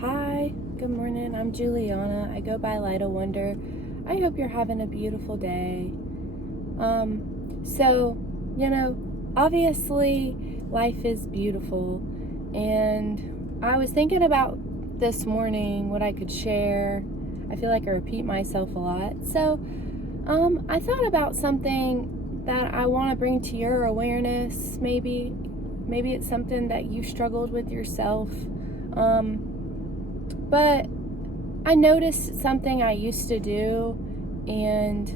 Hi, good morning. I'm Juliana. I go by Light of Wonder. I hope you're having a beautiful day. So, obviously life is beautiful, and I was thinking about this morning what I could share. I feel like I repeat myself a lot. So, I thought about something that I want to bring to your awareness. Maybe it's something that you struggled with yourself. But I noticed something I used to do, and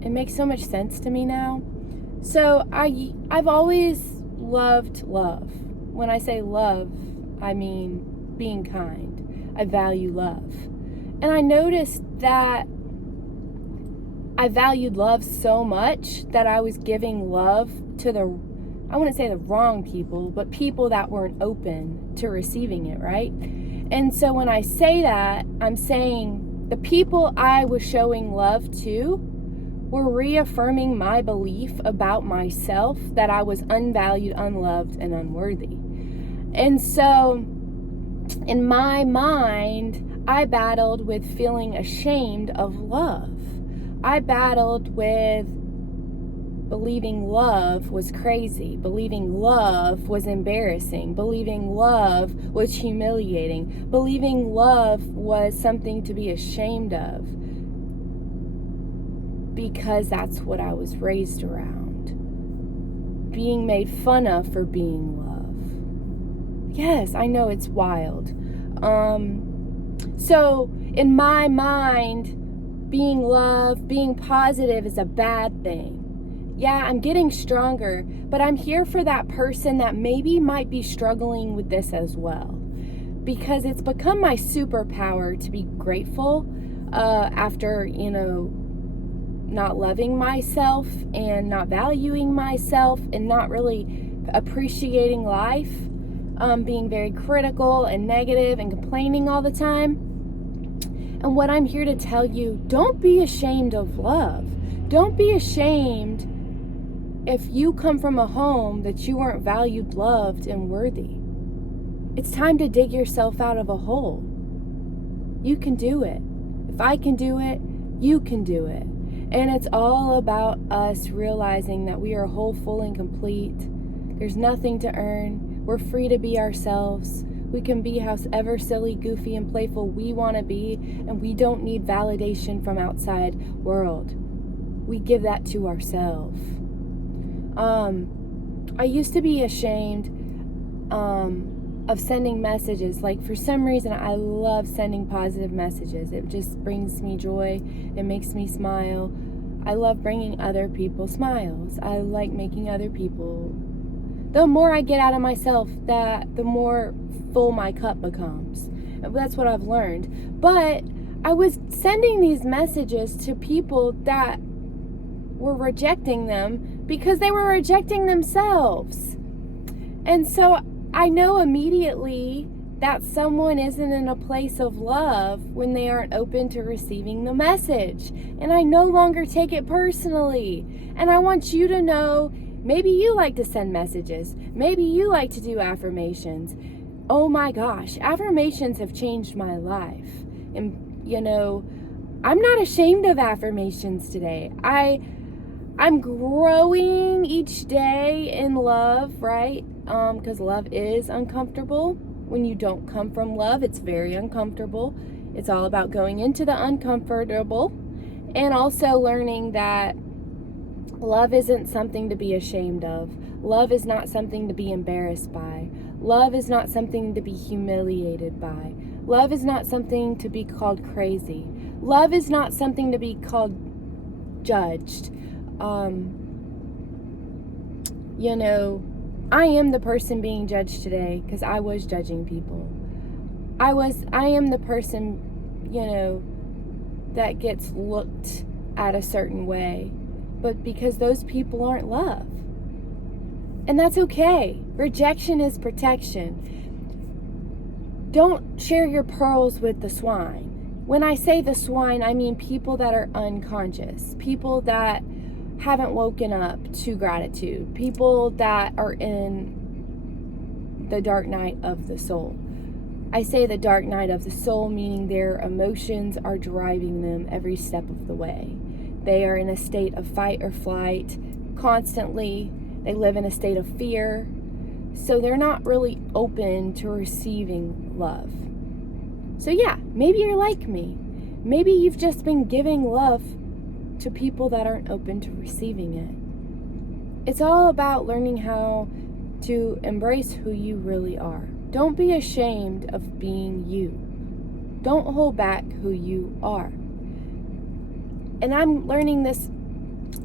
it makes so much sense to me now. So I've always loved love. When I say love, I mean being kind. I value love. And I noticed that I valued love so much that I was giving love to I wouldn't say the wrong people, but people that weren't open to receiving it, right? And so when I say that, I'm saying the people I was showing love to were reaffirming my belief about myself that I was unvalued, unloved, and unworthy. And so in my mind, I battled with feeling ashamed of love. I battled with believing love was crazy, believing love was embarrassing, believing love was humiliating, believing love was something to be ashamed of, because that's what I was raised around. Being made fun of for being love. Yes, I know it's wild. So in my mind, being love, being positive is a bad thing. Yeah, I'm getting stronger, but I'm here for that person that maybe might be struggling with this as well. Because it's become my superpower to be grateful after, not loving myself and not valuing myself and not really appreciating life, being very critical and negative and complaining all the time. And what I'm here to tell you, don't be ashamed of love. Don't be ashamed if you come from a home that you weren't valued, loved, and worthy. It's time to dig yourself out of a hole. You can do it. If I can do it, you can do it. And it's all about us realizing that we are whole, full, and complete. There's nothing to earn. We're free to be ourselves. We can be however silly, goofy, and playful we want to be, and we don't need validation from outside world. We give that to ourselves. I used to be ashamed of sending messages. Like, for some reason, I love sending positive messages. It just brings me joy. It makes me smile. I love bringing other people smiles. I like making other people. The more I get out of myself, the more full my cup becomes. That's what I've learned. But I was sending these messages to people that were rejecting them because they were rejecting themselves. And so I know immediately that someone isn't in a place of love when they aren't open to receiving the message. And I no longer take it personally. And I want you to know, maybe you like to send messages. Maybe you like to do affirmations. Oh my gosh, affirmations have changed my life. And, I'm not ashamed of affirmations today. I'm growing each day in love, right? Because love is uncomfortable. When you don't come from love, it's very uncomfortable. It's all about going into the uncomfortable, and also learning that love isn't something to be ashamed of. Love is not something to be embarrassed by. Love is not something to be humiliated by. Love is not something to be called crazy. Love is not something to be called judged. I am the person being judged today because I was judging people. I am the person, that gets looked at a certain way, but because those people aren't love. And that's okay. Rejection is protection. Don't share your pearls with the swine. When I say the swine, I mean people that are unconscious, people that haven't woken up to gratitude, people that are in the dark night of the soul. I say the dark night of the soul, meaning their emotions are driving them every step of the way. They are in a state of fight or flight constantly. They live in a state of fear. So they're not really open to receiving love. So yeah, maybe you're like me. Maybe you've just been giving love to people that aren't open to receiving it. It's all about learning how to embrace who you really are. Don't be ashamed of being you. Don't hold back who you are. And I'm learning this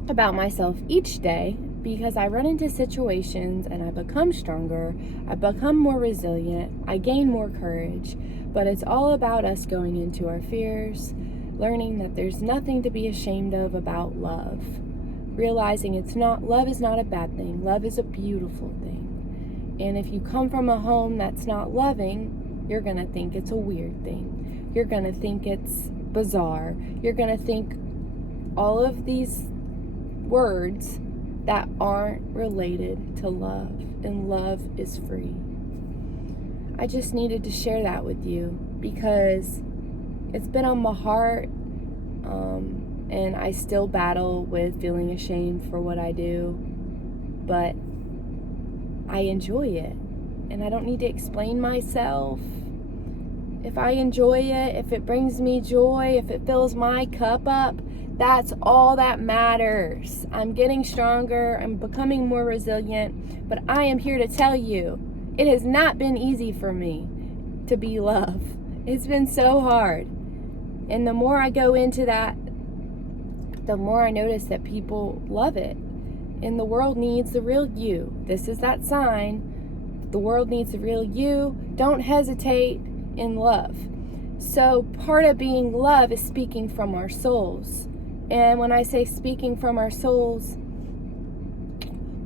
about myself each day because I run into situations and I become stronger, I become more resilient, I gain more courage. But it's all about us going into our fears, learning that there's nothing to be ashamed of about love. Realizing love is not a bad thing. Love is a beautiful thing. And if you come from a home that's not loving, you're going to think it's a weird thing. You're going to think it's bizarre. You're going to think all of these words that aren't related to love. And love is free. I just needed to share that with you because it's been on my heart, and I still battle with feeling ashamed for what I do, but I enjoy it, and I don't need to explain myself. If I enjoy it, if it brings me joy, if it fills my cup up, that's all that matters. I'm getting stronger, I'm becoming more resilient, but I am here to tell you, it has not been easy for me to be love. It's been so hard. And the more I go into that, the more I notice that people love it. And the world needs the real you. This is that sign. The world needs the real you. Don't hesitate in love. So part of being love is speaking from our souls. And when I say speaking from our souls,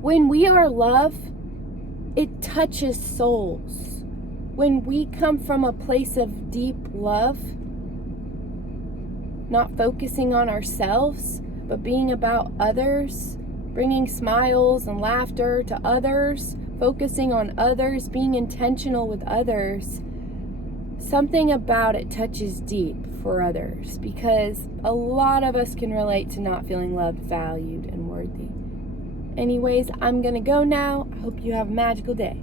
when we are love, it touches souls. When we come from a place of deep love, not focusing on ourselves, but being about others, bringing smiles and laughter to others, focusing on others, being intentional with others, something about it touches deep for others because a lot of us can relate to not feeling loved, valued, and worthy. Anyways, I'm going to go now. I hope you have a magical day.